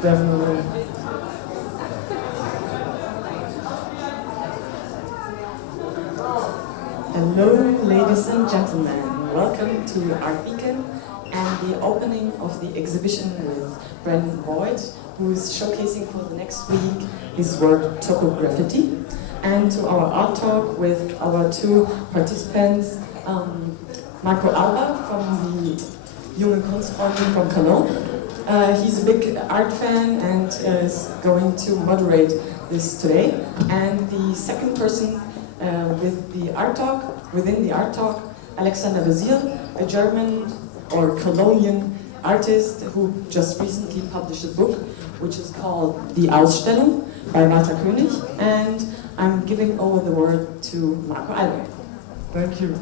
Definitely. Hello, ladies and gentlemen. Welcome to Art BEEKN and the opening of the exhibition with Brandon Boyd, who is showcasing for the next week his work Topograffiti, and to our art talk with our two participants, Marco Alba from the Junge Kunstfreunde from Cologne. He's a big art fan and is going to moderate this today. And the second person with the art talk, within the art talk, Alexander Basile, a German or Colombian artist who just recently published a book which is called Die Ausstellung by Walter König. And I'm giving over the word to Marco Alba. Thank you.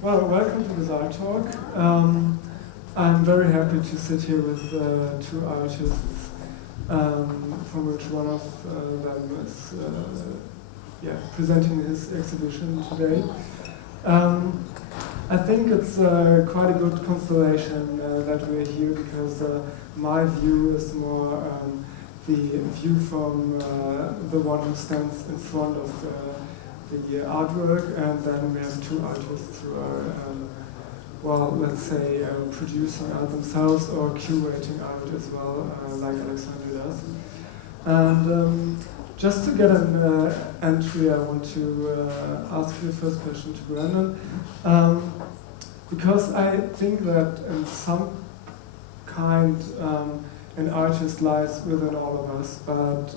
Well, welcome to this art talk. I'm very happy to sit here with two artists, from which one of them is presenting his exhibition today. I think it's quite a good constellation that we're here, because my view is more the view from the one who stands in front of the artwork, and then we have two artists who are well, let's say, producing art themselves or curating art as well, like Alexander does. And just to get an entry, I want to ask you the first question to Brandon, because I think that in some kind an artist lies within all of us, but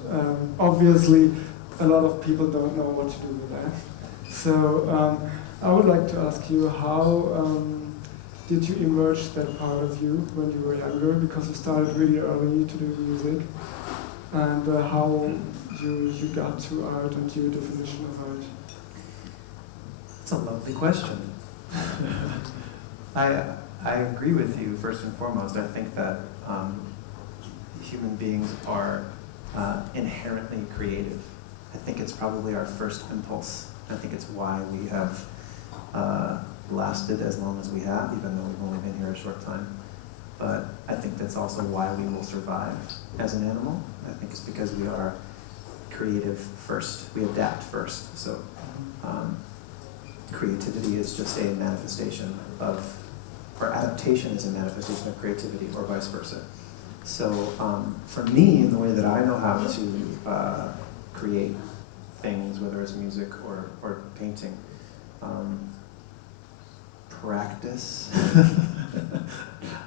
obviously a lot of people don't know what to do with that. So I would like to ask you, how did you emerge that part of you when you were younger? Because you started really early to do music, and how you got to art and your definition of art. It's a lovely question. I agree with you, first and foremost. I think that human beings are inherently creative. I think it's probably our first impulse. I think it's why we have lasted as long as we have, even though we've only been here a short time. But I think that's also why we will survive as an animal. I think it's because we are creative first. We adapt first. So creativity is just a manifestation of, or adaptation is a manifestation of creativity, or vice versa. So for me, in the way that I know how to create things, whether it's music or painting, practice,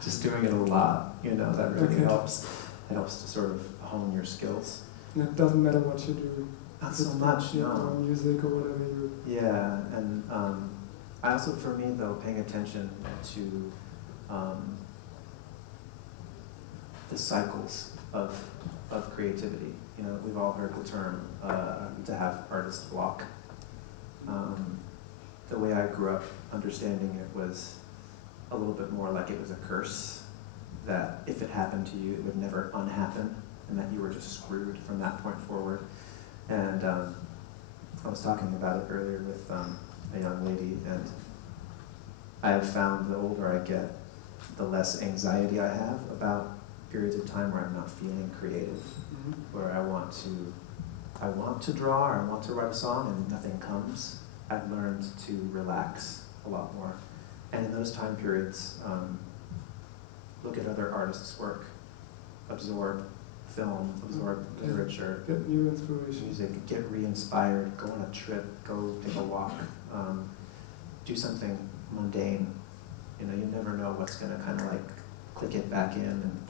just doing it a lot, that really helps. It helps to sort of hone your skills. And it doesn't matter what you do. Not so much, no. Or music or whatever you do. Yeah, and I also, for me though, paying attention to the cycles of creativity. We've all heard the term to have artist block. The way I grew up understanding it was a little bit more like it was a curse, that if it happened to you, it would never unhappen, and that you were just screwed from that point forward. And I was talking about it earlier with a young lady, and I have found the older I get, the less anxiety I have about periods of time where I'm not feeling creative, where I want to draw, or I want to write a song and nothing comes. I've learned to relax a lot more. And in those time periods, look at other artists' work, absorb film, absorb literature, get new inspiration, music, get re-inspired, go on a trip, go take a walk, do something mundane. You never know what's going to kind of like click it back in. And,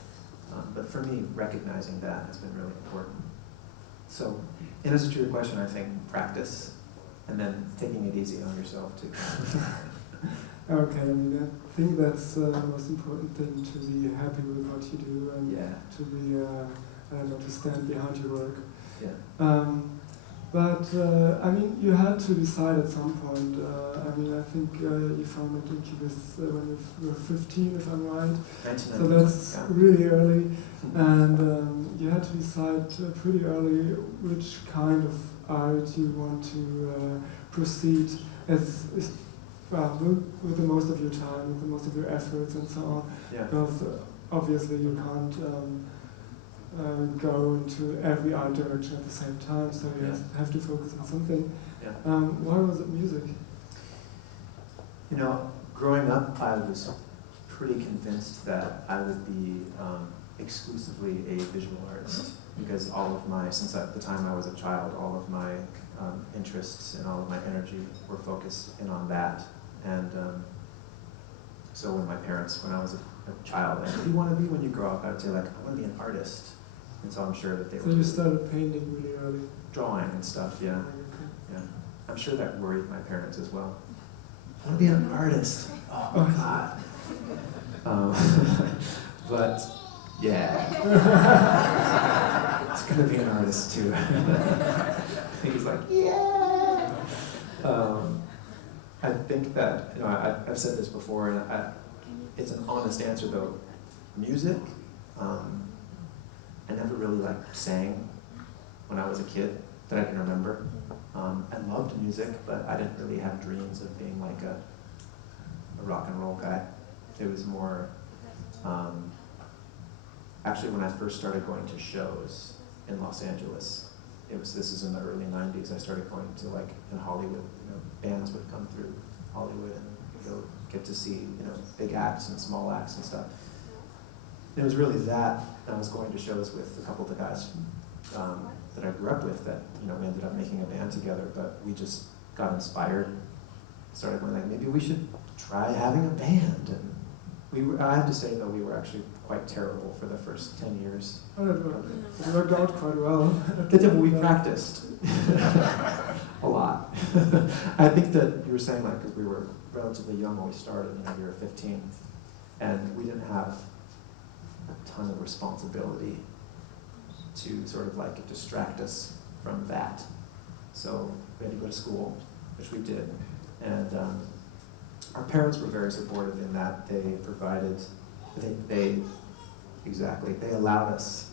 but for me, recognizing that has been really important. So, in answer to your question, I think practice, and then taking it easy on yourself too. Okay, I mean, I think that's the most important thing, to be happy with what you do and to be, I don't know, to stand behind your work. Yeah. But I mean, you had to decide at some point. I mean, I think you founded Incubus when you were 15, if I'm right. So that's really early, and you had to decide pretty early which kind of art you want to proceed with the most of your time, with the most of your efforts, and so on. Yeah. Because obviously you can't go into every art direction at the same time, so you have to focus on something. Yeah. Why was it music? You know, growing up, I was pretty convinced that I would be exclusively a visual artist, because since at the time I was a child, all of my interests and all of my energy were focused in on that. And so when I was a child, like, what do you want to be when you grow up? I would say, like, I want to be an artist. And so I'm sure that they were... So you started painting really early? Drawing and stuff, yeah. Okay. Yeah. I'm sure that worried my parents as well. I want to be an artist. Oh, God. But, yeah. It's going to be an artist, too. He's like, yeah! I think that, you know, I've said this before, and it's an honest answer, though. Music, I never really sang when I was a kid, that I can remember. I loved music, but I didn't really have dreams of being like a rock and roll guy. It was more, actually when I first started going to shows in Los Angeles, this is in the early 90s, I started going to, like, in Hollywood, you know, bands would come through Hollywood and go get to see, you know, big acts and small acts and stuff. It was really that, I was going to shows with a couple of the guys that I grew up with that, you know, we ended up making a band together, but we just got inspired, started going like, maybe we should try having a band. And I have to say though, we were actually quite terrible for the first 10 years. Oh, it worked out quite well. We practiced a lot. I think that you were saying, like, because we were relatively young when we started, you know, we were 15, and we didn't have a ton of responsibility to sort of like distract us from that. So we had to go to school, which we did, and our parents were very supportive in that they provided, they allowed us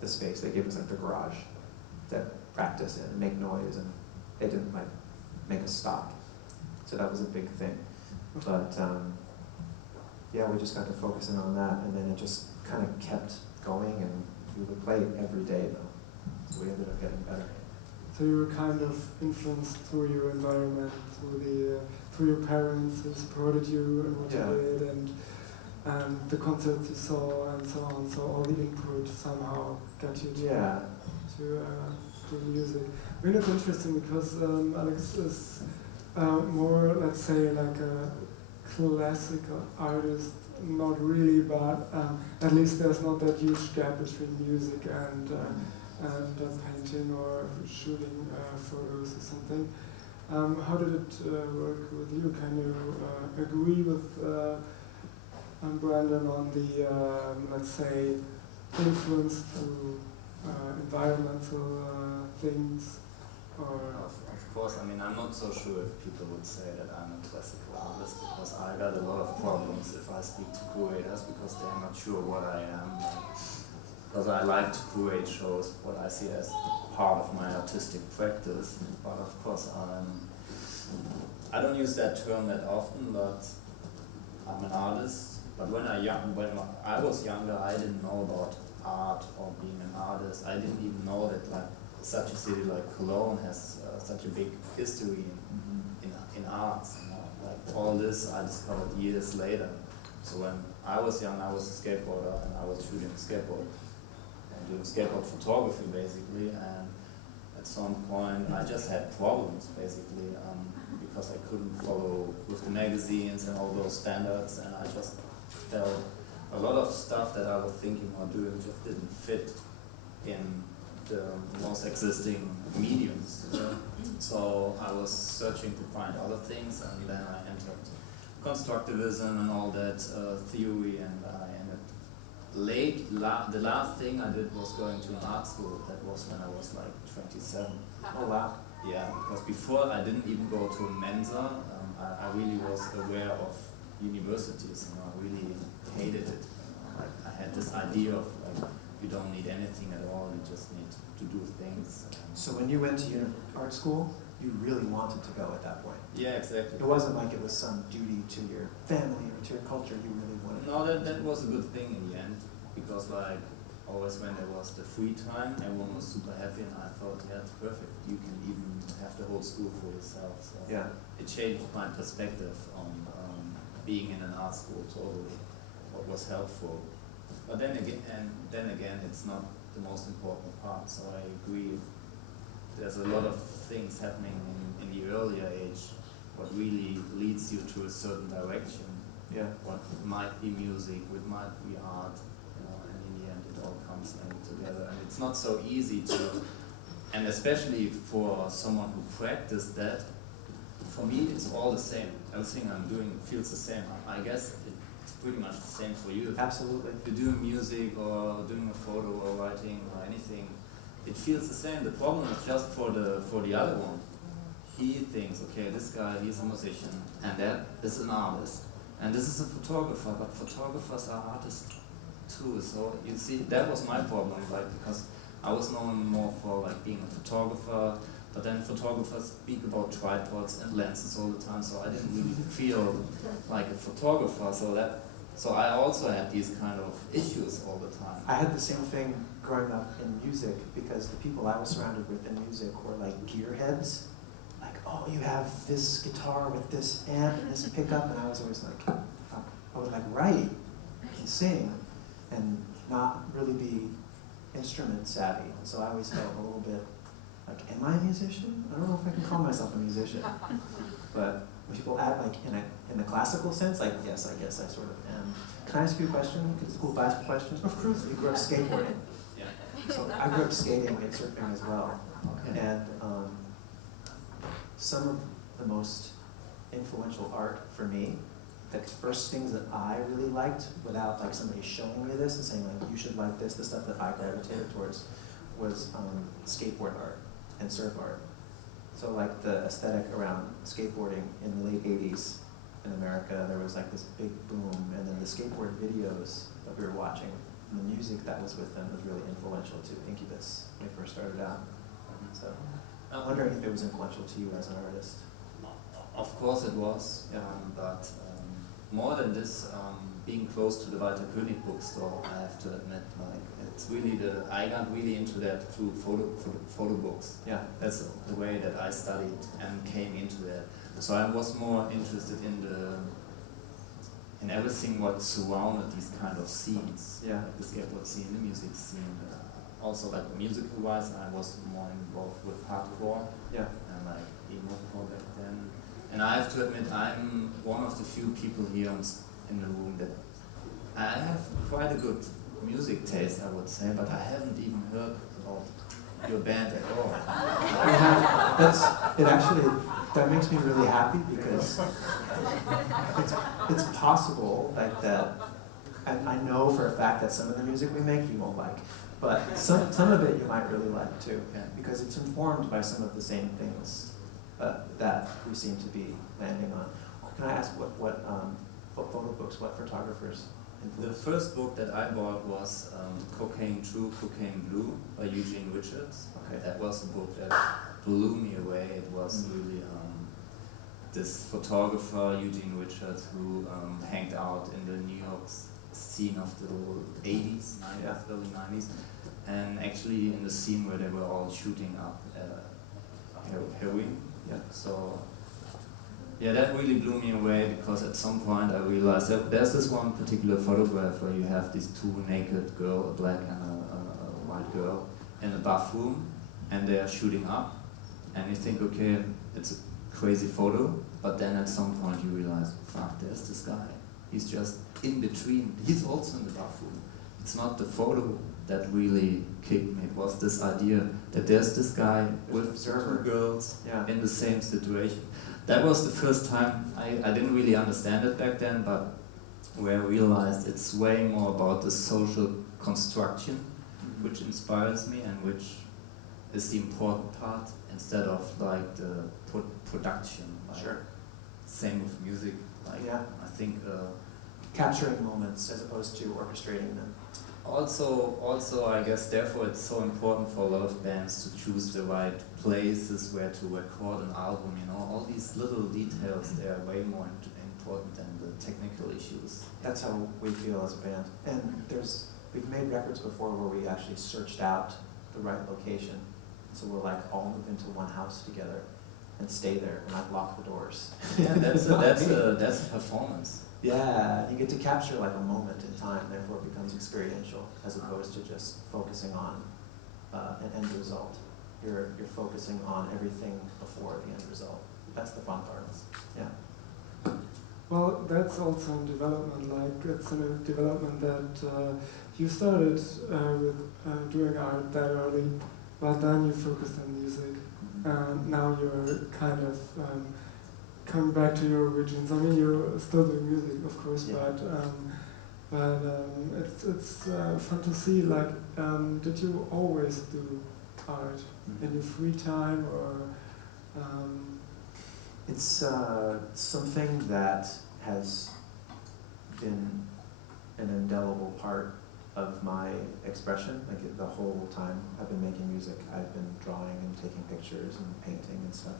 the space. They gave us like the garage to practice in and make noise, and they didn't like make us stop. So that was a big thing. But yeah, we just got to focus in on that, and then it just kind of kept going, and we would play every day though. So we ended up getting better. So you were kind of influenced through your environment, through your parents who supported you and what you did, and the concerts you saw and so on. So all the input somehow got you to music. I mean, it's interesting because Alex is more, let's say, like a classical artist. Not really, but at least there's not that huge gap between music and painting or shooting photos or something. How did it work with you? Can you agree with Brandon on the, let's say, influence through environmental things? Or Of course, I mean, I'm not so sure if people would say that I'm a classical artist, because I got a lot of problems if I speak to curators, because they're not sure what I am. Because I like to curate shows, what I see as part of my artistic practice. But of course, I don't use that term that often, but I'm an artist. But when I was younger, I didn't know about art or being an artist. I didn't even know that, like, such a city like Cologne has such a big history in arts. You know? Like, all this I discovered years later. So when I was young, I was a skateboarder, and I was shooting a skateboard and doing skateboard photography basically. And at some point, I just had problems basically because I couldn't follow with the magazines and all those standards, and I just felt a lot of stuff that I was thinking or doing just didn't fit in the most existing mediums. So I was searching to find other things, and then I entered constructivism and all that theory, and I ended the last thing I did was going to an art school. That was when I was like 27. Oh wow. Yeah, because before I didn't even go to a Mensa. I really was aware of universities, I really hated it. Like, I had this idea of like, you don't need anything at all, you just need to do things. So when you went to art school, you really wanted to go at that point? Yeah, exactly. It wasn't like it was some duty to your family or to your culture, you really wanted. No, that was a good thing in the end, because like always when there was the free time, everyone was super happy, and I thought, yeah, it's perfect. You can even have the whole school for yourself. So yeah. It changed my perspective on being in an art school totally. What was helpful, but then again, it's not the most important part. So I agree. There's a lot of things happening in the earlier age. What really leads you to a certain direction. Yeah. What might be music, what might be art. And in the end it all comes together, and it's not so easy to, and especially for someone who practiced that, for me it's all the same. Everything I'm doing feels the same. I guess it's pretty much the same for you. Absolutely. If you're doing music or doing a photo or writing or anything, it feels the same. The problem is just for the other one. He thinks, okay, this guy, he's a musician, and that is an artist, and this is a photographer, but photographers are artists too. So you see, that was my problem, like, because I was known more for like being a photographer, but then photographers speak about tripods and lenses all the time, so I didn't really feel like a photographer. So I also had these kind of issues all the time. I had the same thing growing up in music, because the people I was surrounded with in music were like gearheads. Like, oh, you have this guitar with this amp and this pickup, and I was always like, I would like write and sing and not really be instrument savvy. So I always felt a little bit like, am I a musician? I don't know if I can call myself a musician. But when people add like in the classical sense, like, yes, I guess I sort of am. Can I ask you a question? Is it cool if I ask a question? Of course. You grew up skateboarding. Yeah. So I grew up skating and surfing as well. Okay. And some of the most influential art for me, the first things that I really liked without like somebody showing me this and saying like, you should like this, the stuff that I gravitated towards was skateboard art and surf art. So like the aesthetic around skateboarding in the late 80s in America, there was like this big boom, and then the skateboard videos that we were watching and the music that was with them was really influential to Incubus when we first started out. So I'm wondering if it was influential to you as an artist. Of course it was, Yeah. but more than this, being close to the Walter König bookstore, I have to admit, like, it's really I got really into that through photo books. Yeah. That's the way that I studied and came into that. So I was more interested in everything what surrounded these kind of scenes. Yeah. Like the skateboard scene, the music scene. Also, like musical-wise, I was more involved with hardcore. Yeah. And like emo back then. And I have to admit, I'm one of the few people here in the room that I have quite a good music taste, I would say, but I haven't even heard about your band at all. That makes me really happy, because it's possible like that. I know for a fact that some of the music we make you won't like, but some of it you might really like too, because it's informed by some of the same things that we seem to be landing on. Can I ask what photo books, what photographers? The first book that I bought was Cocaine True, Cocaine Blue by Eugene Richards. Okay. That was a book that blew me away. It was really this photographer, Eugene Richards, who hanged out in the New York scene of the 80s, 90s, early 90s, and actually in the scene where they were all shooting up heroin. Yeah. So yeah, that really blew me away, because at some point I realized that there's this one particular photograph where you have these two naked girls, a black and a white girl, in a bathroom, and they are shooting up, and you think, okay, it's a crazy photo, but then at some point you realize, fuck, there's this guy. He's just in between. He's also in the bathroom. It's not the photo that really kicked me. It was this idea that there's this guy with two girls in the same situation. that was the first time I didn't really understand it back then, but where I realized it's way more about the social construction, which inspires me and which is the important part, instead of like the production. Like, Sure. Same with music. Like, Yeah. I think Capturing moments as opposed to orchestrating them. also I guess therefore it's so important for a lot of bands to choose the right places where to record an album. You know, all these little details, they are way more important than the technical issues. That's how we feel as a band. And we've made records before where we actually searched out the right location. So we'll like all move into one house together and stay there and like lock the doors. Yeah, that's a performance. Yeah, you get to capture like a moment in time, therefore it becomes experiential as opposed to just focusing on an end result. You're focusing on everything before the end result. That's the fun part. Yeah. Well, that's also in development. Like it's in a development that you started with doing art that early, but then you focused on music, and now you're kind of coming back to your origins. I mean, you're still doing music, of course, Yeah. but it's fun to see. Like, did you always do art in your free time, or? It's something that has been an indelible part of my expression. Like the whole time I've been making music, I've been drawing and taking pictures and painting and stuff.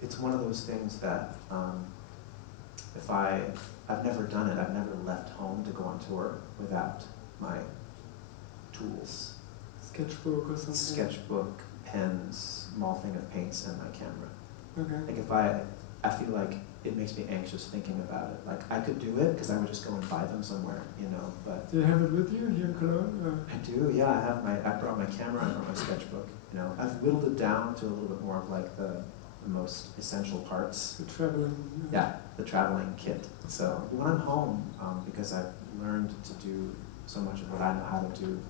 It's one of those things that I've never done it, I've never left home to go on tour without my tools. Sketchbook or something? Sketchbook, pens, small thing of paints, and my camera. Okay. Like if I feel like it makes me anxious thinking about it. Like I could do it because I would just go and buy them somewhere, you know, but. Do you have it with you here in Cologne? I do, yeah, I brought my camera, I brought my sketchbook, you know. I've whittled it down to a little bit more of like the most essential parts. The traveling. Yeah, the traveling kit. So when I'm home, because I've learned to do so much of what I know how to do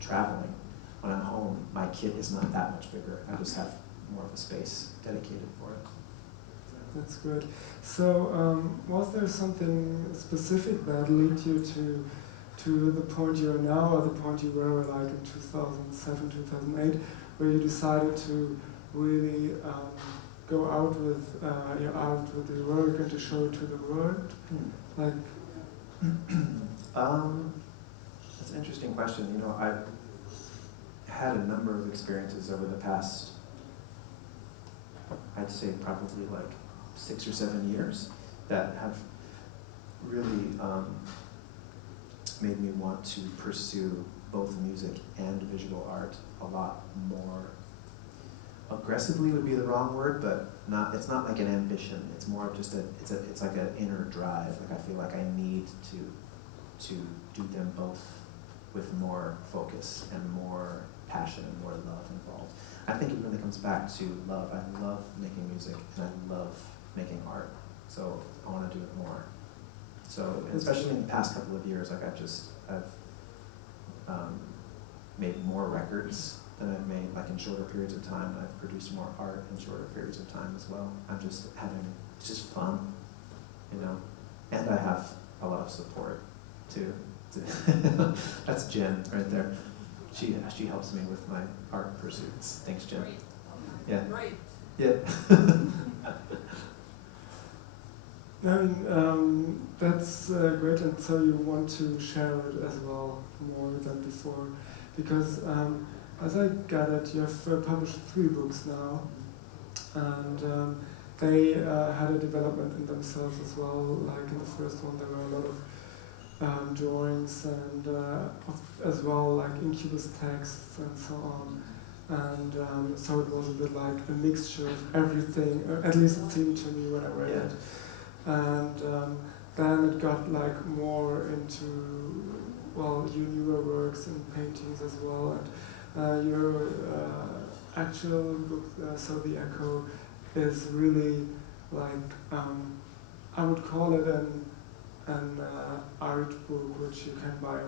traveling, when I'm home, my kit is not that much bigger. I just have more of a space dedicated for it. That's good. So, was there something specific that led you to the point you are now, or the point you were like in 2007, 2008, where you decided to really go out with your art, with your work, and to show it to the world? Like, that's an interesting question. You know, I've had a number of experiences over the past, I'd say probably like 6 or 7 years, that have really made me want to pursue both music and visual art a lot more. Aggressively would be the wrong word, but it's not like an ambition. It's more of just it's like an inner drive. Like I feel like I need to do them both with more focus and more passion and more love involved. I think it really comes back to love. I love making music and I love making art. So I want to do it more. So especially in the past couple of years, like I've made more records than I've made like in shorter periods of time. I've produced more art in shorter periods of time as well. It's just fun, you know. And I have a lot of support too. That's Jen right there. She helps me with my art pursuits. Thanks, Jen. Great. Yeah. Great. Yeah. I mean, that's great, and so you want to share it as well more than before, because as I gathered, you have published 3 books now, and they had a development in themselves as well. Like in the first one, there were a lot of drawings and as well like incubus texts and so on, and so it was a bit like a mixture of everything, or at least it seemed to me when I read it. And then it got like more into, well, your newer works and paintings as well, and your actual book, So the Echo, is really like, I would call it an art book which you can buy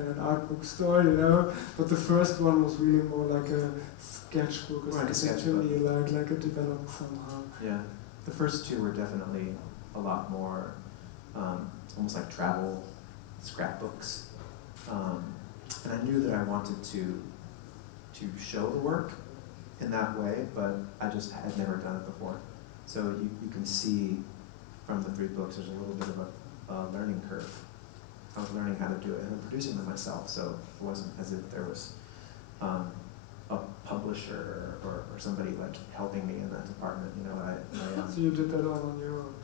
in an art book store, you know. But the first one was really more like a sketchbook or Like a something to sketchbook. me, like it developed somehow. Yeah, the first two were definitely a lot more, almost like travel scrapbooks. And I knew that I wanted to show the work in that way, but I just had never done it before. So you can see from the 3 books, there's a little bit of a learning curve. I was learning how to do it, and I'm producing them myself, so it wasn't as if there was a publisher or somebody like helping me in that department. You know, So you did that all on your own?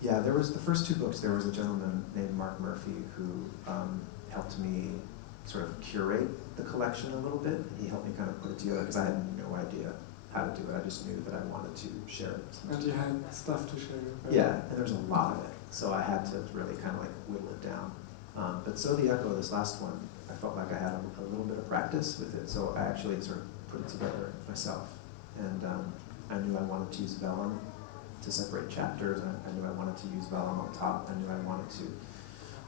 Yeah, there was the first 2 books. There was a gentleman named Mark Murphy who helped me sort of curate the collection a little bit. He helped me kind of put it together because I had no idea how to do it. I just knew that I wanted to share it. And you had stuff to share. Right? Yeah, and there was a lot of it, so I had to really kind of like whittle it down. But So the Echo, this last one, I felt like I had a little bit of practice with it, so I actually sort of put it together myself. And I knew I wanted to use vellum to separate chapters. I knew I wanted to use vellum on top. I knew I wanted to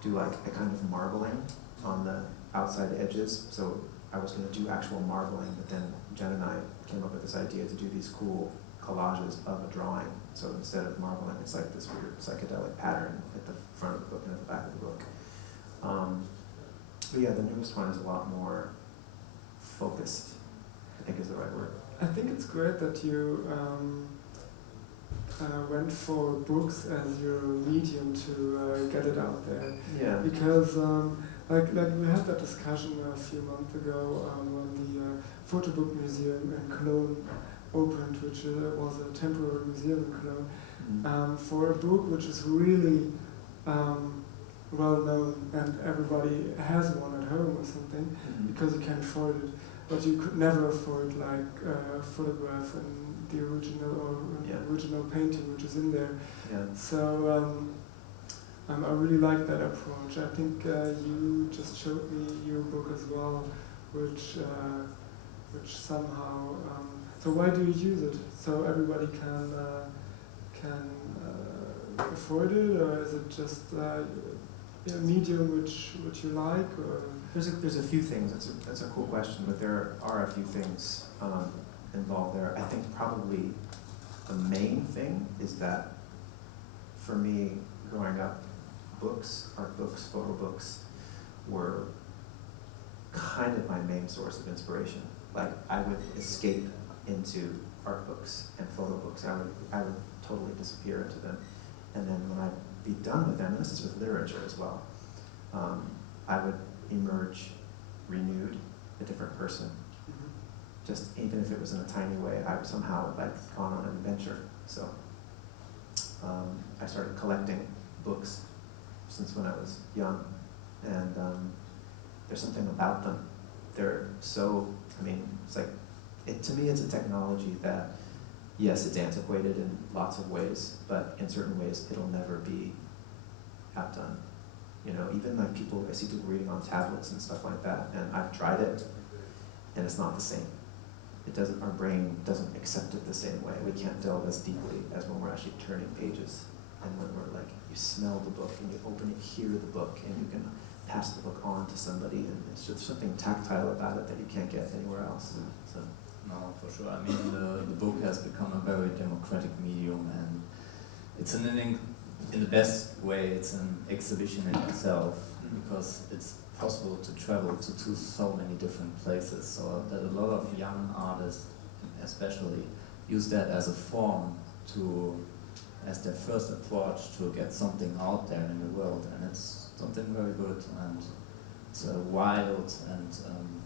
do like a kind of marbling on the outside edges. So I was going to do actual marbling, but then Jen and I came up with this idea to do these cool collages of a drawing. So instead of marbling, it's like this weird psychedelic pattern at the front of the book and at the back of the book. But yeah, the newest one is a lot more focused, I think is the right word. I think it's great that you went for books as your medium to get it out there. Yeah. Because like we had that discussion a few months ago when the photo book museum in Cologne opened, which was a temporary museum in Cologne, for a book which is really well known and everybody has one at home or something, because you can afford it, but you could never afford like a photograph and the original or original painting which is in there. Yeah. So I really like that approach. I think you just showed me your book as well, which somehow. So why do you use it? So everybody can afford it, or is it just a medium which you like? Or? There's a few things. That's a cool question, but there are a few things involved there. I think probably the main thing is that for me, growing up, art books, photo books were kind of my main source of inspiration. Like I would escape into art books and photo books. I would totally disappear into them, and then when I'd be done with them, and this is with literature as well, I would emerge renewed, a different person. Just even if it was in a tiny way, I've somehow like gone on an adventure. So I started collecting books since when I was young, and there's something about them. They're so, it's like, to me it's a technology that, yes, it's antiquated in lots of ways, but in certain ways it'll never be outdone. You know, even like I see people reading on tablets and stuff like that, and I've tried it, and it's not the same. Our brain doesn't accept it the same way. We can't delve as deeply as when we're actually turning pages, and when we're like, you smell the book, and you open it, hear the book, and you can pass the book on to somebody, and it's just something tactile about it that you can't get anywhere else. So. No, for sure. The book has become a very democratic medium, and it's in the best way, it's an exhibition in itself, because it's possible to travel to so many different places, so that a lot of young artists especially use that as a form as their first approach to get something out there in the world, and it's something very good, and it's a wild and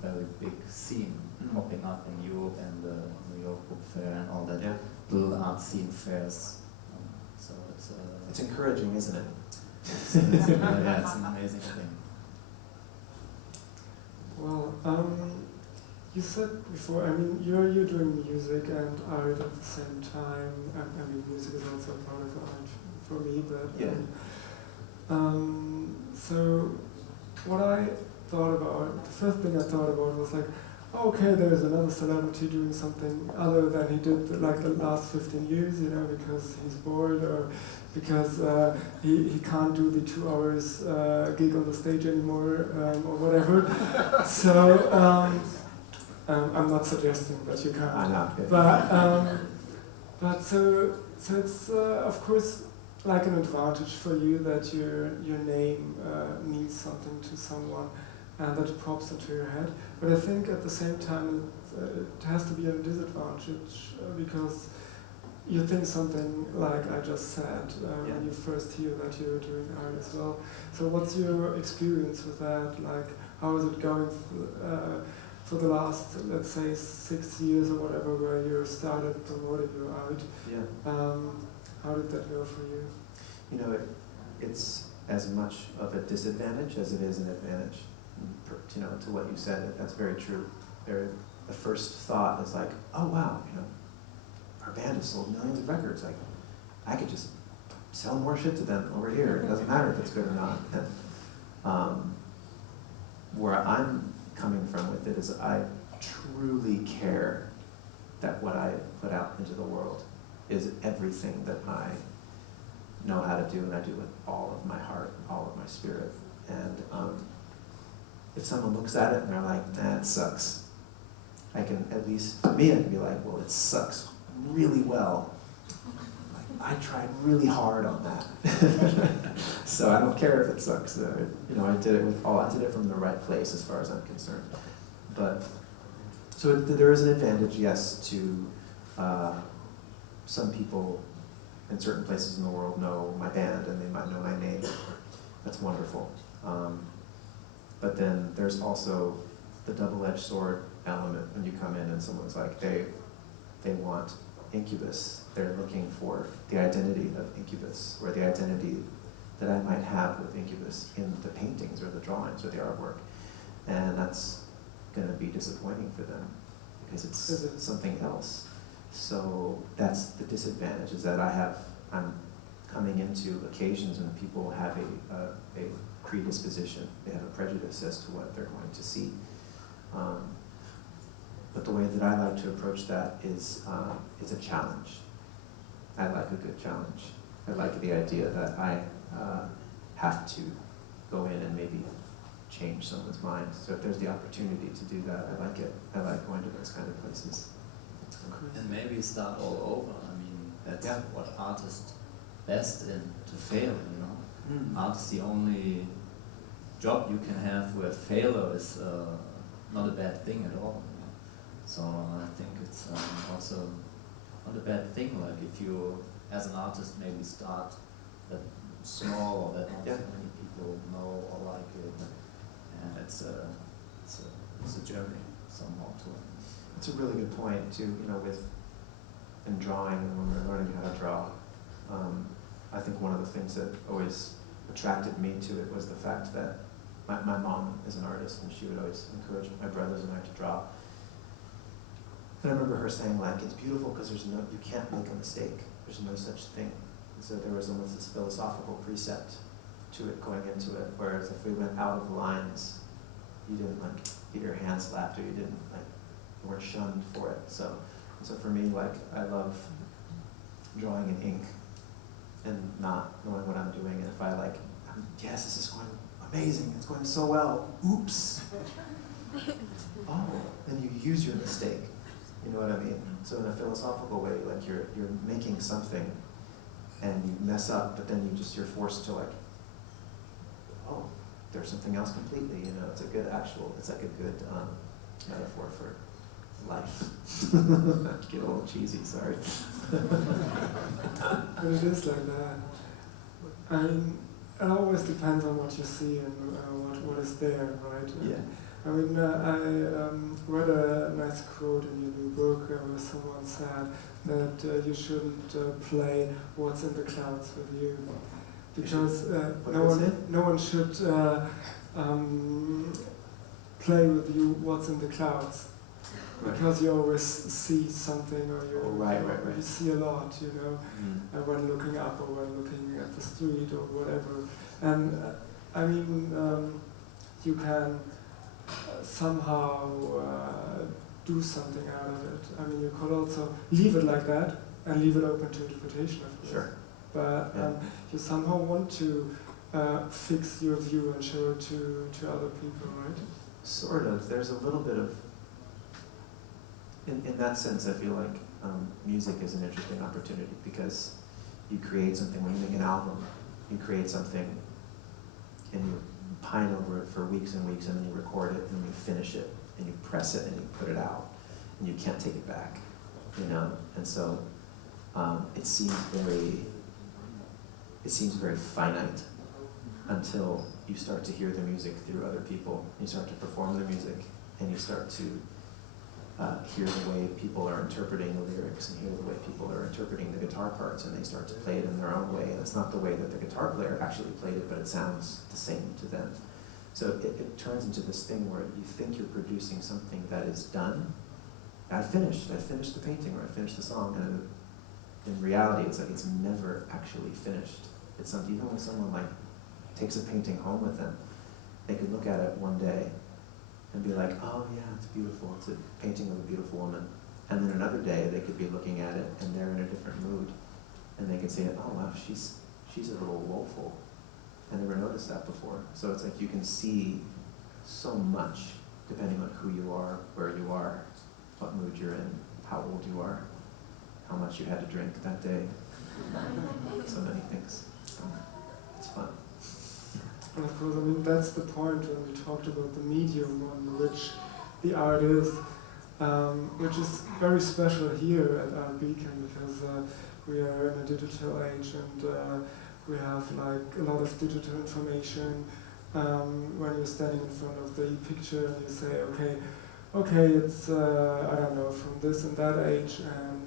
very big scene popping up in Europe and the New York Book Fair and all that little art scene fairs. So it's encouraging, isn't it? It's an amazing thing. Well, you said before, you're doing music and art at the same time. Music is also a part of art for me, but so what I thought about, the first thing I thought about was like, okay, there's another celebrity doing something other than he did like the last 15 years, you know, because he's bored or because he can't do the 2 hours gig on the stage anymore or whatever. So I'm not suggesting that you can't. I know. But so it's of course like an advantage for you that your name means something to someone and that it pops into your head. But I think at the same time it has to be a disadvantage because you think something like I just said when you first hear that you're doing art as well. So what's your experience with that? Like how is it going for the last, let's say, 6 years or whatever, where you started promoting your art? Yeah. How did that go for you? You know, it's as much of a disadvantage as it is an advantage. You know, to what you said, that's very true. The first thought is like, oh wow, you know, our band has sold millions of records. Like, I could just sell more shit to them over here. It doesn't matter if it's good or not. And where I'm coming from with it is I truly care that what I put out into the world is everything that I know how to do, and I do with all of my heart, all of my spirit. And if someone looks at it and they're like, nah, it sucks, I can, at least for me, I can be like, well, it sucks really well. Like, I tried really hard on that. So I don't care if it sucks. You know, I did it from the right place as far as I'm concerned. But, so there is an advantage, yes, to some people in certain places in the world know my band and they might know my name. That's wonderful. But then there's also the double-edged sword element when you come in and someone's like, they want Incubus. They're looking for the identity of Incubus, or the identity that I might have with Incubus in the paintings or the drawings or the artwork. And that's going to be disappointing for them because it's something else. So that's the disadvantage, is that I'm coming into occasions when people have a predisposition, they have a prejudice as to what they're going to see. But the way that I like to approach that is it's a challenge. I like a good challenge. I like the idea that I have to go in and maybe change someone's mind. So if there's the opportunity to do that, I like it. I like going to those kind of places. And maybe start all over. I mean, that's what art is best in, to fail, you know. Art is the only job you can have where failure is not a bad thing at all. You know? So I think it's also not a bad thing, like if you, as an artist, maybe start that small or that not so many people know or like it, and it's a journey somehow to it. It's a really good point too, you know, in drawing, when we're learning how to draw. I think one of the things that always attracted me to it was the fact that my mom is an artist and she would always encourage my brothers and I to draw. And I remember her saying, like, it's beautiful because you can't make a mistake. There's no such thing. And so there was almost this philosophical precept to it going into it, whereas if we went out of lines, you didn't like get your hands slapped, or you didn't like, you weren't shunned for it. So for me, like, I love drawing in ink and not knowing what I'm doing. And if I like, yes, this is going amazing, it's going so well, oops. Oh, then you use your mistake. You know what I mean? So in a philosophical way, like you're making something and you mess up, but then you're forced to like, oh, there's something else completely, you know, it's like a good metaphor for life. Not to get a little cheesy, sorry. But it is like that. I mean, it always depends on what you see and what is there, right? Yeah. I mean, I read a nice quote in your new book where someone said that you shouldn't play what's in the clouds with you, because no one should play with you what's in the clouds, because you always see something, or you see a lot, you know, when looking up or when looking at the street or whatever. And I mean, you can somehow do something out of it. I mean, you could also leave it like that and leave it open to interpretation, of course. Sure. But you somehow want to fix your view and show it to other people, right? Sort of. There's a little bit of, in that sense, I feel like music is an interesting opportunity because you create something. When you make an album, you create something and you pine over it for weeks and weeks, and then you record it and you finish it and you press it and you put it out and you can't take it back, you know. And so it seems very finite until you start to hear the music through other people. You start to perform the music and you start to hear the way people are interpreting the lyrics and hear the way people are interpreting the guitar parts, and they start to play it in their own way. And it's not the way that the guitar player actually played it, but it sounds the same to them. So it turns into this thing where you think you're producing something that is done. I finished the painting, or I finished the song, and in reality it's like it's never actually finished. It's something, even when someone like takes a painting home with them, they could look at it one day and be like, oh yeah, it's beautiful, it's a painting of a beautiful woman. And then another day they could be looking at it and they're in a different mood, and they could say, oh wow, she's a little woeful. I never noticed that before. So it's like you can see so much depending on who you are, where you are, what mood you're in, how old you are, how much you had to drink that day. So many things. So it's fun. And of course, I mean, that's the point when we talked about the medium on which the art is, which is very special here at BEEKN, because we are in a digital age, and we have like a lot of digital information. When you're standing in front of the picture and you say, okay, it's I don't know, from this and that age, and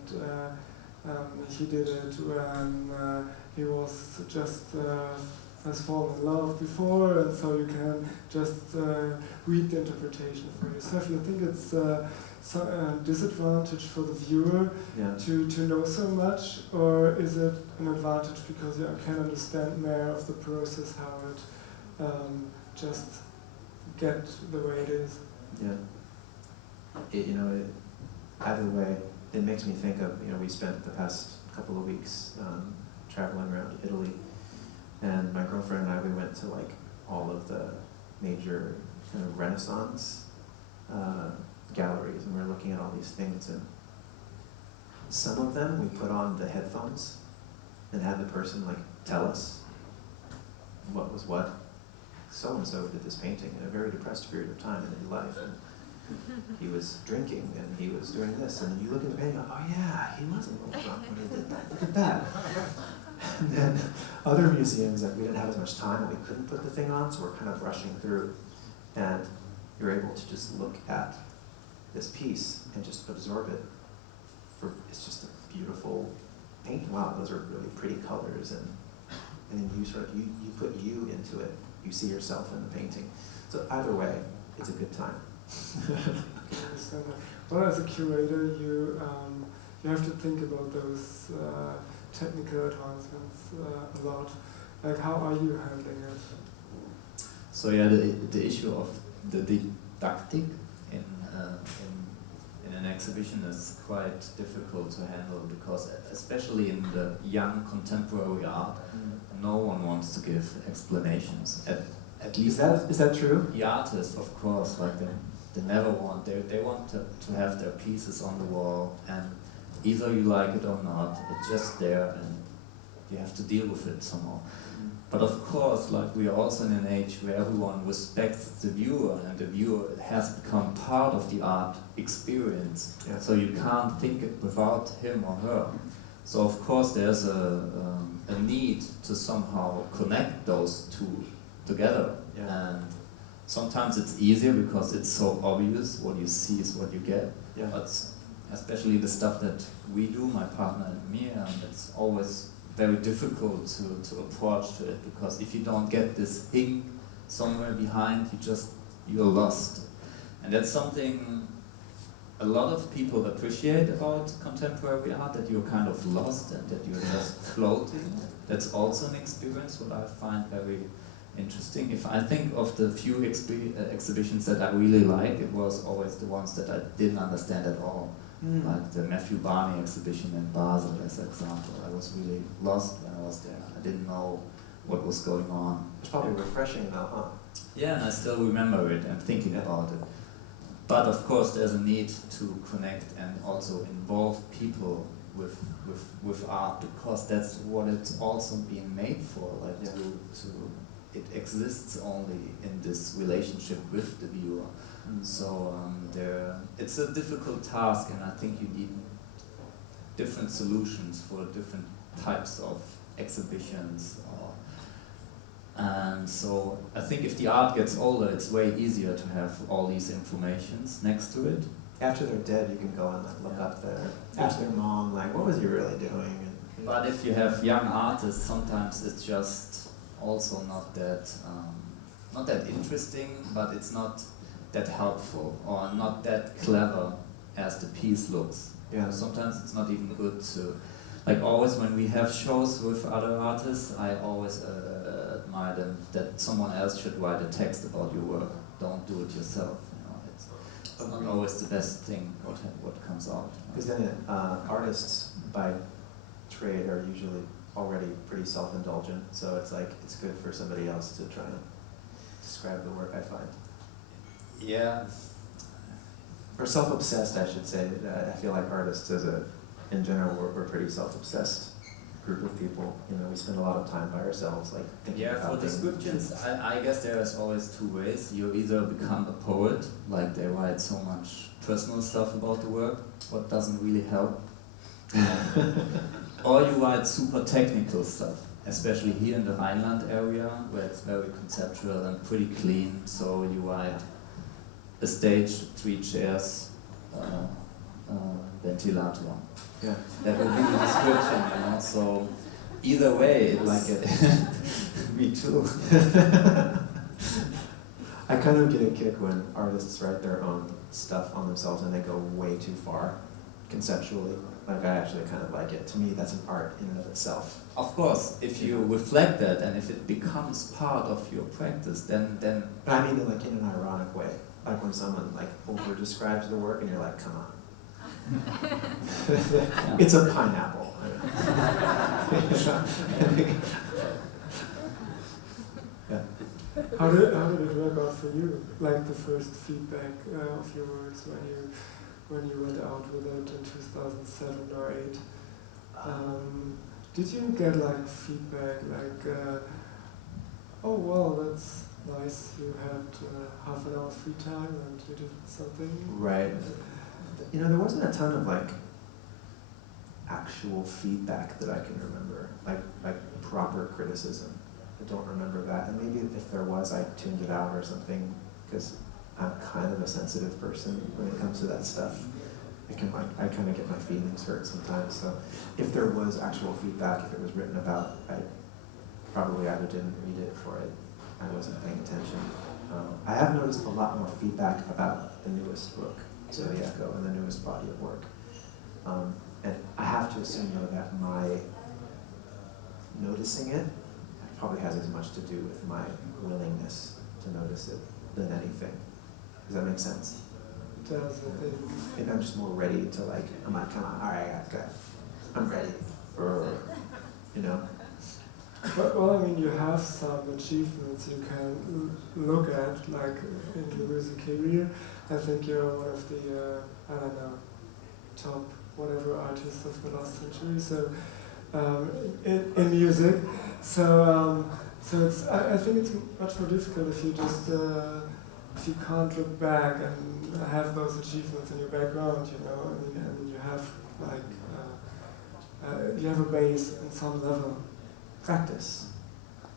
he did it when he was just has fallen in love before, and so you can just read the interpretation for yourself. You think it's a disadvantage for the viewer to know so much, or is it an advantage because you can understand more of the process, how it just get the way it is? Yeah. Either way, it makes me think of, we spent the past couple of weeks traveling around Italy, and my girlfriend and I, we went to like all of the major kind of Renaissance galleries, and we were looking at all these things, and some of them we put on the headphones and had the person like tell us what was what. So-and-so did this painting in a very depressed period of time in his life, and he was drinking and he was doing this, and you look at the painting, oh yeah, he was a little drunk when he did that, look at that. And then other museums that we didn't have as much time and we couldn't put the thing on, so we're kind of rushing through, and you're able to just look at this piece and just absorb it. It's just a beautiful painting. Wow, those are really pretty colors, and then you put you into it. You see yourself in the painting. So either way, it's a good time. Well, as a curator, you have to think about those technical advancements a lot. Like, how are you handling it? So yeah, the issue of the didactic in an exhibition is quite difficult to handle, because especially in the young contemporary art, no one wants to give explanations. At least is that true? The artists, of course, like they never want. They want to have their pieces on the wall, and either you like it or not, it's just there, and you have to deal with it somehow. But of course, like, we are also in an age where everyone respects the viewer, and the viewer has become part of the art experience. Yeah. So you can't think it without him or her. So of course there's a need to somehow connect those two together. Yeah. And sometimes it's easier because it's so obvious, what you see is what you get. Yeah. But especially the stuff that we do, my partner and me, it's always very difficult to approach to it, because if you don't get this thing somewhere behind, you're lost. And that's something a lot of people appreciate about contemporary art, that you're kind of lost and that you're just floating. That's also an experience what I find very interesting. If I think of the few exhibitions that I really like, it was always the ones that I didn't understand at all. Like the Matthew Barney exhibition in Basel, as an example. I was really lost when I was there. I didn't know what was going on. It's probably refreshing though, huh? Yeah, and I still remember it and thinking about it. But of course there's a need to connect and also involve people with art, because that's what it's also been made for, like it exists only in this relationship with the viewer. So it's a difficult task, and I think you need different solutions for different types of exhibitions. And so I think if the art gets older, it's way easier to have all these informations next to it. After they're dead, you can go and like look up ask their mom, like, what was you really doing? And, but if you have young artists, sometimes it's just also not that interesting, but it's not that helpful or not that clever as the piece looks. Yeah. Sometimes it's not even good to, like always when we have shows with other artists, I always admire them that someone else should write a text about your work. Don't do it yourself. It's not always the best thing what comes out. Because then artists by trade are usually already pretty self-indulgent, so it's like it's good for somebody else to try and describe the work, I find. Yeah. Or self-obsessed, I should say. I feel like artists in general, we're pretty self-obsessed group of people. You know, we spend a lot of time by ourselves, like thinking about for things. descriptions, I guess there is always two ways. You either become a poet, like they write so much personal stuff about the work, what doesn't really help. Or you write super technical stuff, especially here in the Rhineland area, where it's very conceptual and pretty clean. So you write a stage, 3 chairs, ventilator. Yeah. That would be the description, you know. So either way, it's like it. Me too. I kind of get a kick when artists write their own stuff on themselves and they go way too far conceptually. Like I actually kind of like it. To me, that's an art in and of itself. Of course, if you reflect that and if it becomes part of your practice, then. But I mean, like in an ironic way. Like when someone like over describes the work and you're like, come on. It's a pineapple. Yeah. How did it work out for you? Like the first feedback of your works when you went out with it in 2007 or 2008. Did you get like feedback like, oh well, that's nice, you had half an hour free time and you did something? Right. You know, there wasn't a ton of like actual feedback that I can remember, like proper criticism. I don't remember that, and maybe if there was, I tuned it out or something, because I'm kind of a sensitive person when it comes to that stuff. I kind of get my feelings hurt sometimes, so if there was actual feedback, if it was written about, I probably either didn't read it or I wasn't paying attention. I have noticed a lot more feedback about the newest book, Zodiaco, and the newest body of work. And I have to assume, though, that my noticing it probably has as much to do with my willingness to notice it than anything. Does that make sense? It does, I think. Maybe I'm just more ready to like, I'm like, come on, all right, I'm ready. You know? Well, I mean, you have some achievements you can look at, like in your music career. I think you're one of the, I don't know, top whatever artists of the last century. So in music, so it's. I think it's much more difficult if you just if you can't look back and have those achievements in your background. You know, I mean, and you have like you have a base in some level. Practice.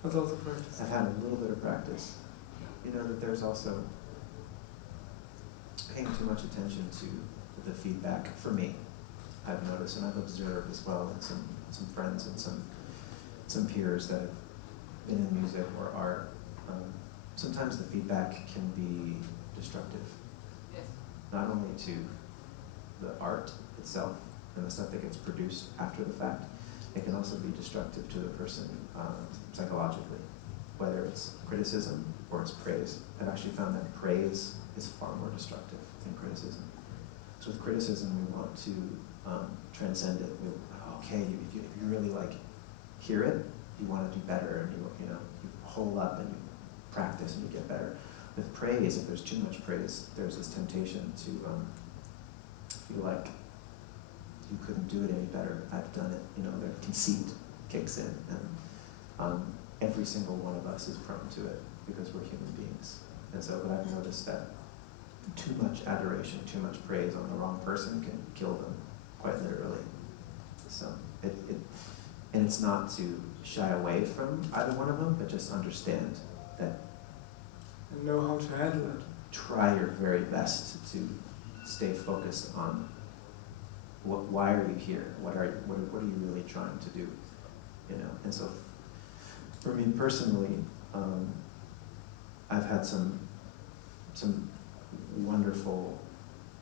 That's also practice. I've had a little bit of practice. You know that there's also paying too much attention to the feedback for me. I've noticed and I've observed as well, and some friends and some peers that have been in music or art. Sometimes the feedback can be destructive. Yes. Not only to the art itself and the stuff that gets produced after the fact, it can also be destructive to the person psychologically. whether it's criticism or it's praise. I've actually found that praise is far more destructive than criticism. So with criticism, we want to transcend it. Okay, if you really like hear it, you want to do better, and you hole up and you practice and you get better. With praise, if there's too much praise, there's this temptation to feel like you couldn't do it any better. I've done it. The conceit kicks in, and every single one of us is prone to it because we're human beings. And so, but I've noticed that too much adoration, too much praise on the wrong person can kill them, quite literally. So and it's not to shy away from either one of them, but just understand that. And know how to handle it. Try your very best to stay focused on why are you here? What are you really trying to do? And so for me personally, I've had some wonderful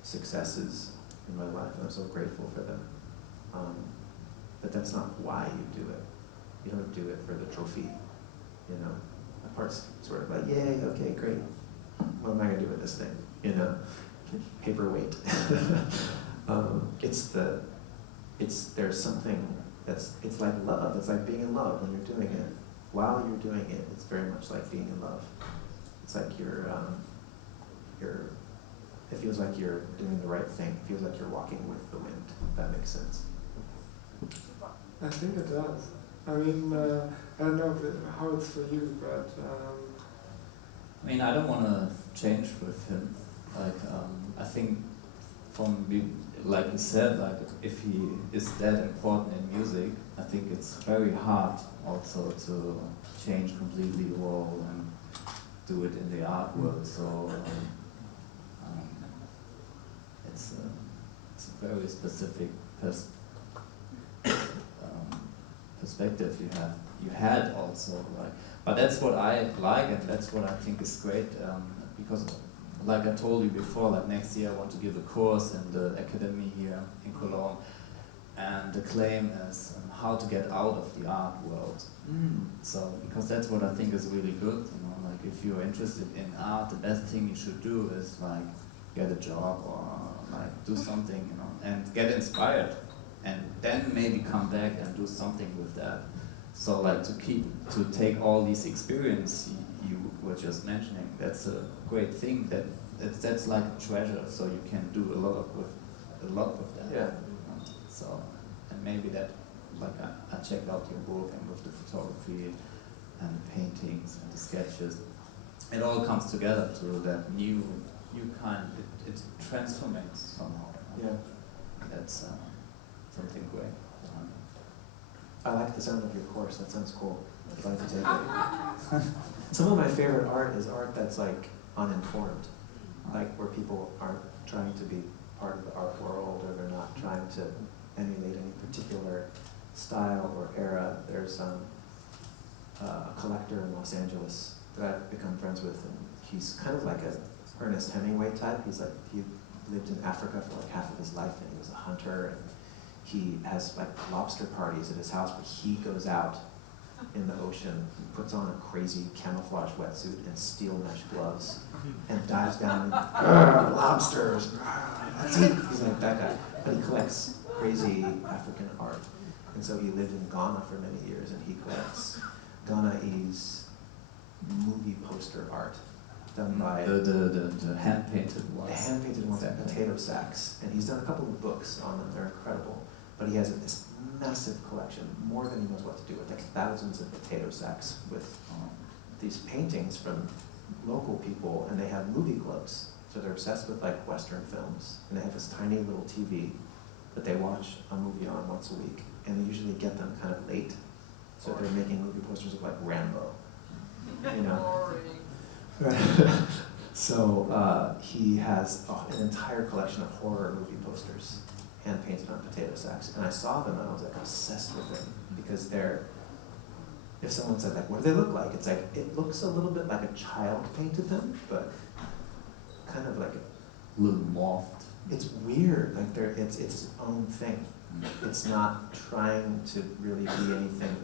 successes in my life, and I'm so grateful for them. But that's not why you do it. You don't do it for the trophy, A part's sort of like, yay, okay, great. What am I gonna do with this thing? Paperweight. There's something it's like love. It's like being in love when you're doing it. While you're doing it, it's very much like being in love. It's like it feels like you're doing the right thing. It feels like you're walking with the wind, if that makes sense. I think it does. I mean, I don't know how it's for you, but... I mean, I don't want to change with him. I think like you said, if he is that important in music, I think it's very hard also to change completely the role and do it in the art world. So it's a very specific perspective you had also, but that's what I like, and that's what I think is great, because like I told you before, next year I want to give a course in the academy here in Cologne, and the claim is how to get out of the art world. So, because that's what I think is really good, if you're interested in art, the best thing you should do is get a job or do something, and get inspired, and then maybe come back and do something with that. So to take all these experience you were just mentioning, that's a great thing. That's like a treasure. So you can do a lot with that. Yeah. So, and maybe that, I checked out your book, and with the photography and the paintings and the sketches, it all comes together to that new kind. It transforms somehow. Yeah. That's something great. I like the sound of your course. That sounds cool. I'd like to take it. Some of my favorite art is art that's uninformed, where people aren't trying to be part of the art world, or they're not trying to emulate any particular style or era. There's a collector in Los Angeles that I've become friends with, and he's kind of like a Ernest Hemingway type. He lived in Africa for half of his life, and he was a hunter, and he has lobster parties at his house where he goes out in the ocean, puts on a crazy camouflage wetsuit and steel mesh gloves, and dives down and lobsters. He's like that guy, but he collects crazy African art, and so he lived in Ghana for many years, and he collects Ghanese movie poster art done by the hand-painted ones. The hand-painted ones, Exactly. potato sacks, and he's done a couple of books on them. They're incredible. But he has this massive collection, more than he knows what to do with, thousands of potato sacks with these paintings from local people, and they have movie clubs. So they're obsessed with Western films, and they have this tiny little TV that they watch a movie on once a week, and they usually get them kind of late. So they're making movie posters of Rambo, So he has an entire collection of horror movie posters, hand painted on potato sacks, and I saw them and I was obsessed with them, because if someone said what do they look like, it's it looks a little bit like a child painted them, but kind of a little morphed. It's weird, it's its own thing. It's not trying to really be anything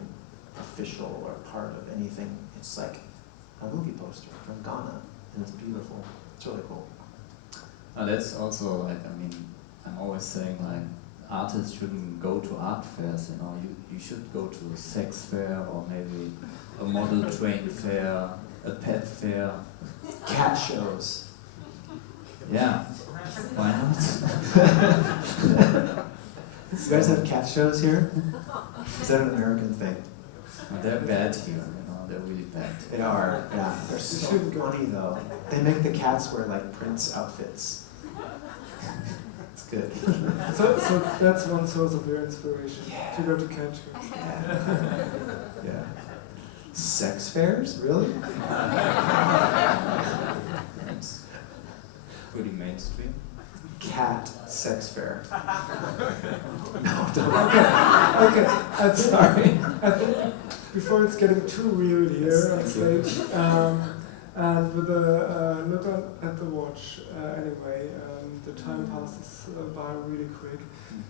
official or part of anything. It's like a movie poster from Ghana, and it's beautiful. It's really cool. That's also like, I mean, I'm always saying like, artists shouldn't go to art fairs, you know, you should go to a sex fair or maybe a model train fair, a pet fair. Cat shows. Yeah, why not? You guys have cat shows here? Is that an American thing? Well, they're bad here, you know, they're really bad. They are, yeah. They're so funny though. They make the cats wear like Prince outfits. It's good. So that's one source of your inspiration, to go to cat shows. Yeah. Yeah. Sex fairs? Really? It's pretty mainstream. Cat sex fair. No, don't. Okay, Sorry. I think before it's getting too real here on stage, and with a look at the watch, anyway, the time passes by really quick.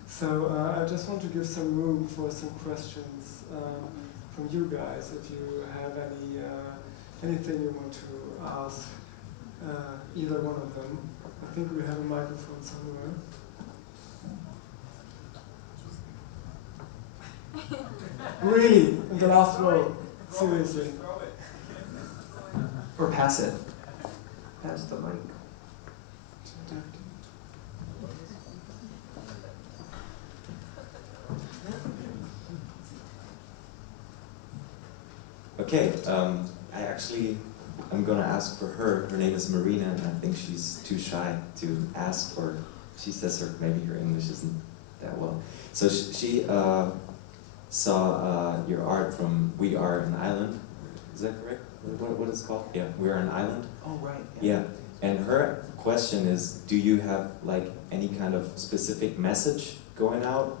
So I just want to give some room for some questions from you guys, if you have anything you want to ask either one of them. I think we have a microphone somewhere. Really? In the last row? Seriously? Or pass it. Pass the mic. Okay, I'm gonna ask for her. Her name is Marina, and I think she's too shy to ask, or she says maybe her English isn't that well. So she saw your art from We Are an Island. Is that correct? What it's called? Yeah, We Are an Island. Oh, right. Yeah, and her question is, do you have like any kind of specific message going out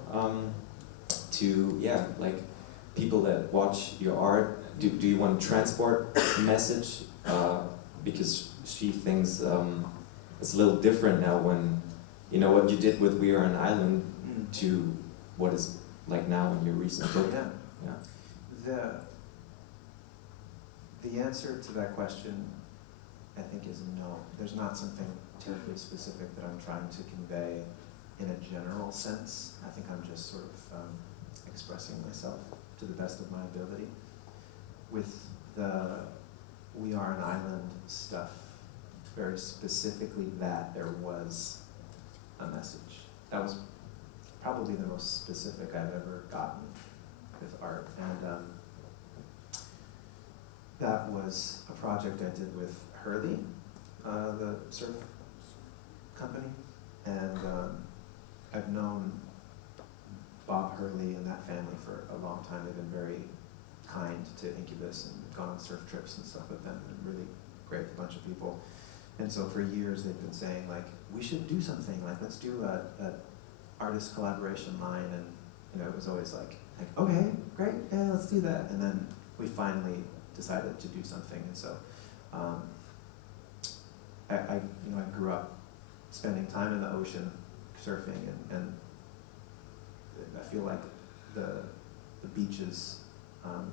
to, yeah, like people that watch your art? Do you want to transport a message? Because she thinks it's a little different now when, you know, what you did with We Are an Island to what is like now in your recent book. Yeah. Yeah. The answer to that question, I think, is no. There's not something terribly specific that I'm trying to convey in a general sense. I think I'm just sort of expressing myself to the best of my ability. With the We Are an Island stuff, very specifically that there was a message. That was probably the most specific I've ever gotten with art. And that was a project I did with Hurley, the surf company. And I've known Bob Hurley and that family for a long time. They've been very kind to Incubus and gone on surf trips and stuff with them, and really great bunch of people. And so for years they've been saying, like, we should do something, like let's do a artist collaboration line, and you know, it was always like okay, great, yeah, let's do that. And then we finally decided to do something. And so I grew up spending time in the ocean surfing, and I feel like the beaches,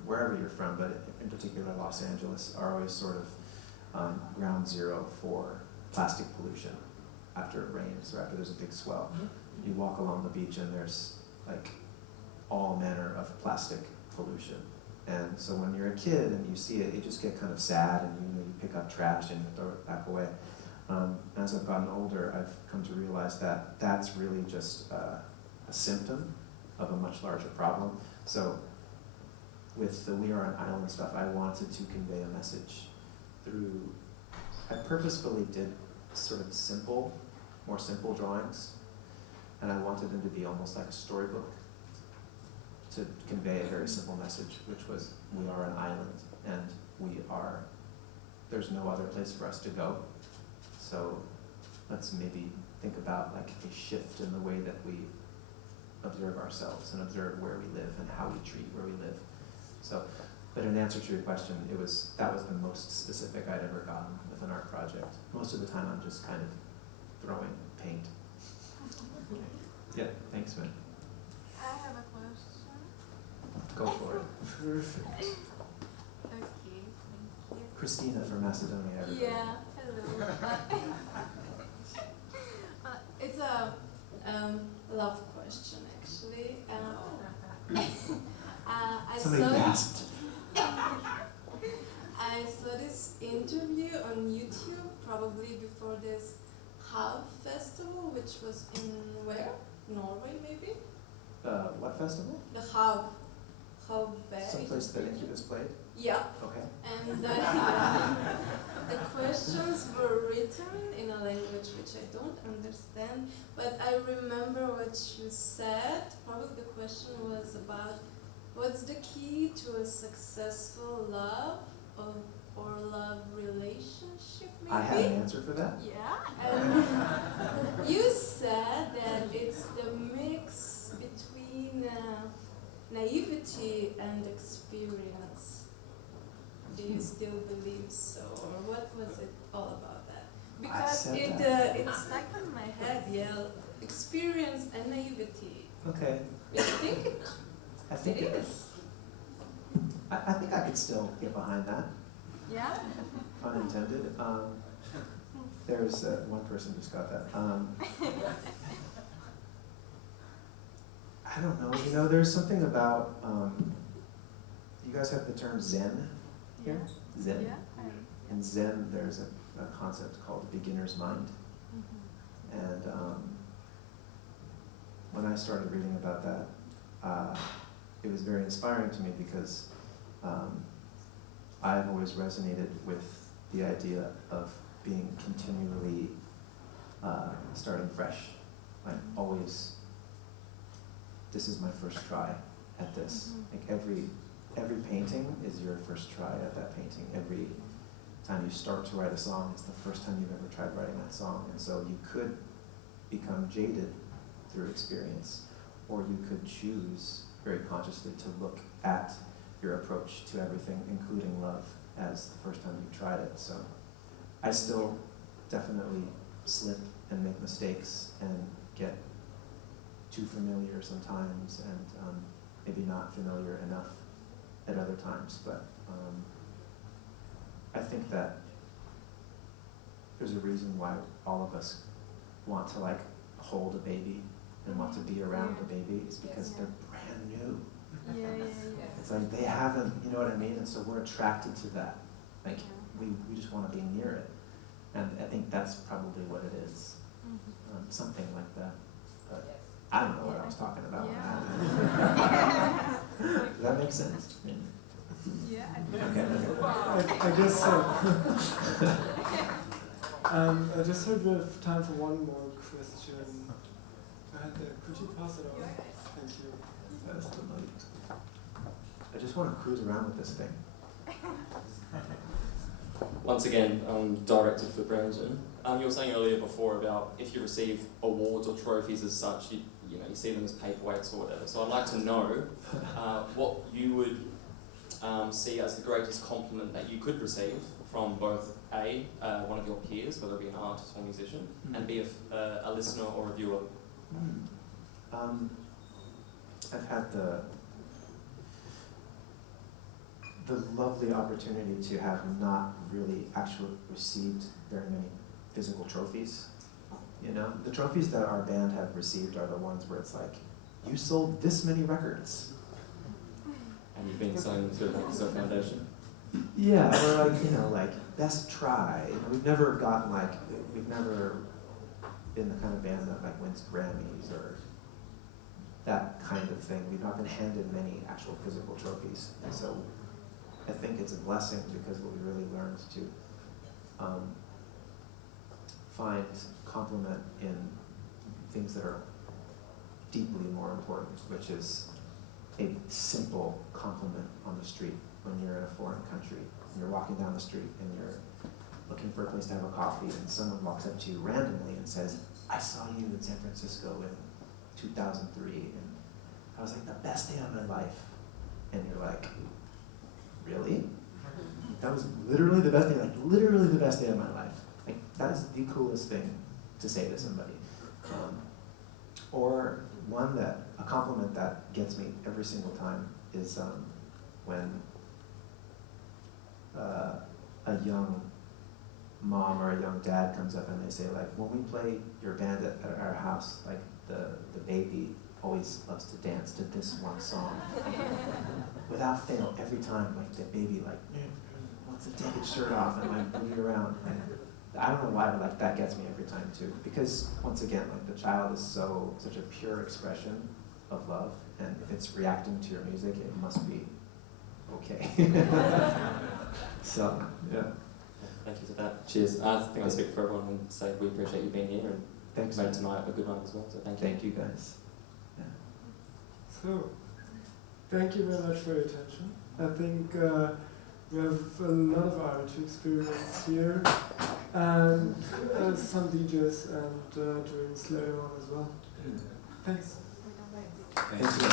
wherever you're from, but in particular Los Angeles, are always sort of ground zero for plastic pollution after it rains or after there's a big swell. You walk along the beach and there's like all manner of plastic pollution. And so when you're a kid and you see it, you just get kind of sad, and you pick up trash and throw it back away. As I've gotten older, I've come to realize that that's really just a symptom of a much larger problem. So with the We Are an Island stuff, I wanted to convey a message through, I purposefully did sort of more simple drawings, and I wanted them to be almost like a storybook to convey a very simple message, which was we are an island, and there's no other place for us to go. So let's maybe think about like a shift in the way that we observe ourselves and observe where we live and how we treat where we live. So, but in answer to your question, that was the most specific I'd ever gotten with an art project. Most of the time I'm just kind of throwing paint. Yeah, thanks, man. I have a question. Go for it. Perfect. Okay, thank Christina from Macedonia, everybody. Yeah, hello. It's a love question, actually. I Somebody saw gasped. I saw this interview on YouTube, probably before this Hav festival, which was in where? Norway, maybe? What festival? The Hav. Someplace that Incubus played? Yeah. Okay. And the questions were written in a language which I don't understand, but I remember what you said. Probably the question was about what's the key to a successful love or love relationship, maybe? I have an answer for that. Yeah, and you said that it's the mix between naivety and experience. Do you still believe so, or what was it all about that? Because it's stuck in my head, yeah, experience and naivety. Okay. You think? I think It is. I think I could still get behind that. Yeah? Pun intended. There's one person just got that. I don't know. You know, there's something about. You guys have the term Zen here. Zen. Yeah. In Zen, there's a concept called beginner's mind. And when I started reading about that, it was very inspiring to me because I've always resonated with the idea of being continually starting fresh. Like always, this is my first try at this. Like every painting is your first try at that painting. Every time you start to write a song, it's the first time you've ever tried writing that song. And so you could become jaded through experience, or you could choose very consciously to look at your approach to everything, including love, as the first time you tried it. So I still definitely slip and make mistakes and get too familiar sometimes, and maybe not familiar enough at other times. But I think that there's a reason why all of us want to like hold a baby and want to be around a baby. It's because they're brand new. Yeah. It's like they haven't, you know what I mean? And so we're attracted to that. Like we just want to be near it. And I think that's probably what it is. Something like that. I don't know what I was talking about. Does that make sense? Yeah. Okay. I guess so. I just heard we have time for one more question. Right there. Could you pass it on? Thank you. That's the light. I just want to cruise around with this thing. Once again, directed for Brandon. You were saying earlier before about if you receive awards or trophies as such, you see them as paperweights or whatever. So I'd like to know what you would see as the greatest compliment that you could receive from both A, one of your peers, whether it be an artist or musician, and B, a listener or a viewer. I've had the lovely opportunity to have not really actually received very many physical trophies. You know, the trophies that our band have received are the ones where it's like, you sold this many records. And you've been signed to the Microsoft Foundation? Yeah, or like, you know, like, best try. You know, we've never been the kind of band that like wins Grammys or that kind of thing. We've not been handed many actual physical trophies. And so I think it's a blessing because what we really learned to find compliment in things that are deeply more important, which is a simple compliment on the street when you're in a foreign country and you're walking down the street and you're looking for a place to have a coffee and someone walks up to you randomly and says, I saw you in San Francisco in 2003 and I was like, the best day of my life. And you're like, really? That was literally the best day, like literally the best day of my life. Like that's the coolest thing to say to somebody. Or a compliment that gets me every single time is when a young mom or a young dad comes up and they say, like, when we play your band at our house, like the baby always loves to dance to this one song. Without fail, every time, like the baby like wants to take its shirt off and like move around. And I don't know why, but like that gets me every time too. Because once again, like the child is such a pure expression of love, and if it's reacting to your music, it must be okay. So, yeah. Thank you for that. Cheers. I think I speak for everyone and say we appreciate you being here and Thanks. made tonight a good one as well. So thank you. Thank you guys. Yeah. So, thank you very much for your attention. I think we have a lot of ARTY experience here, and some DJs and drinks later on as well. Thanks. Thank you.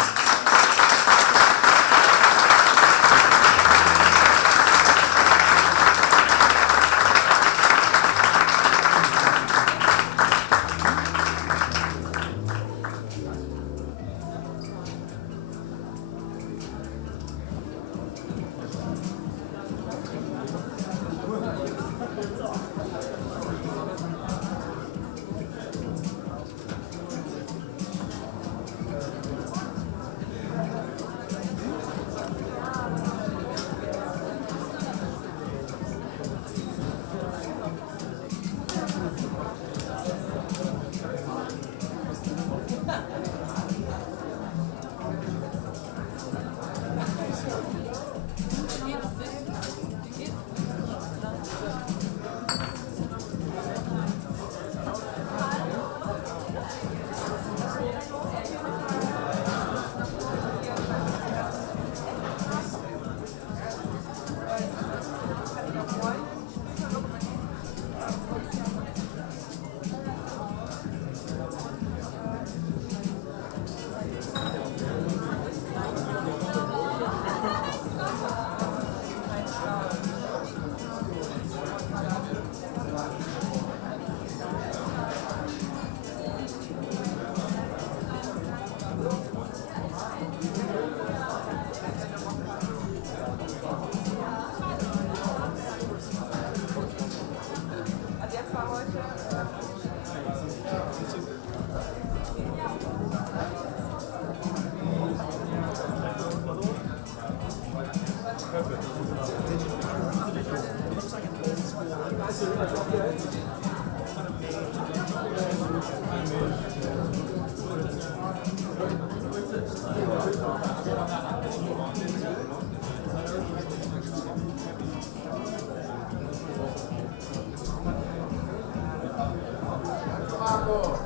Marco.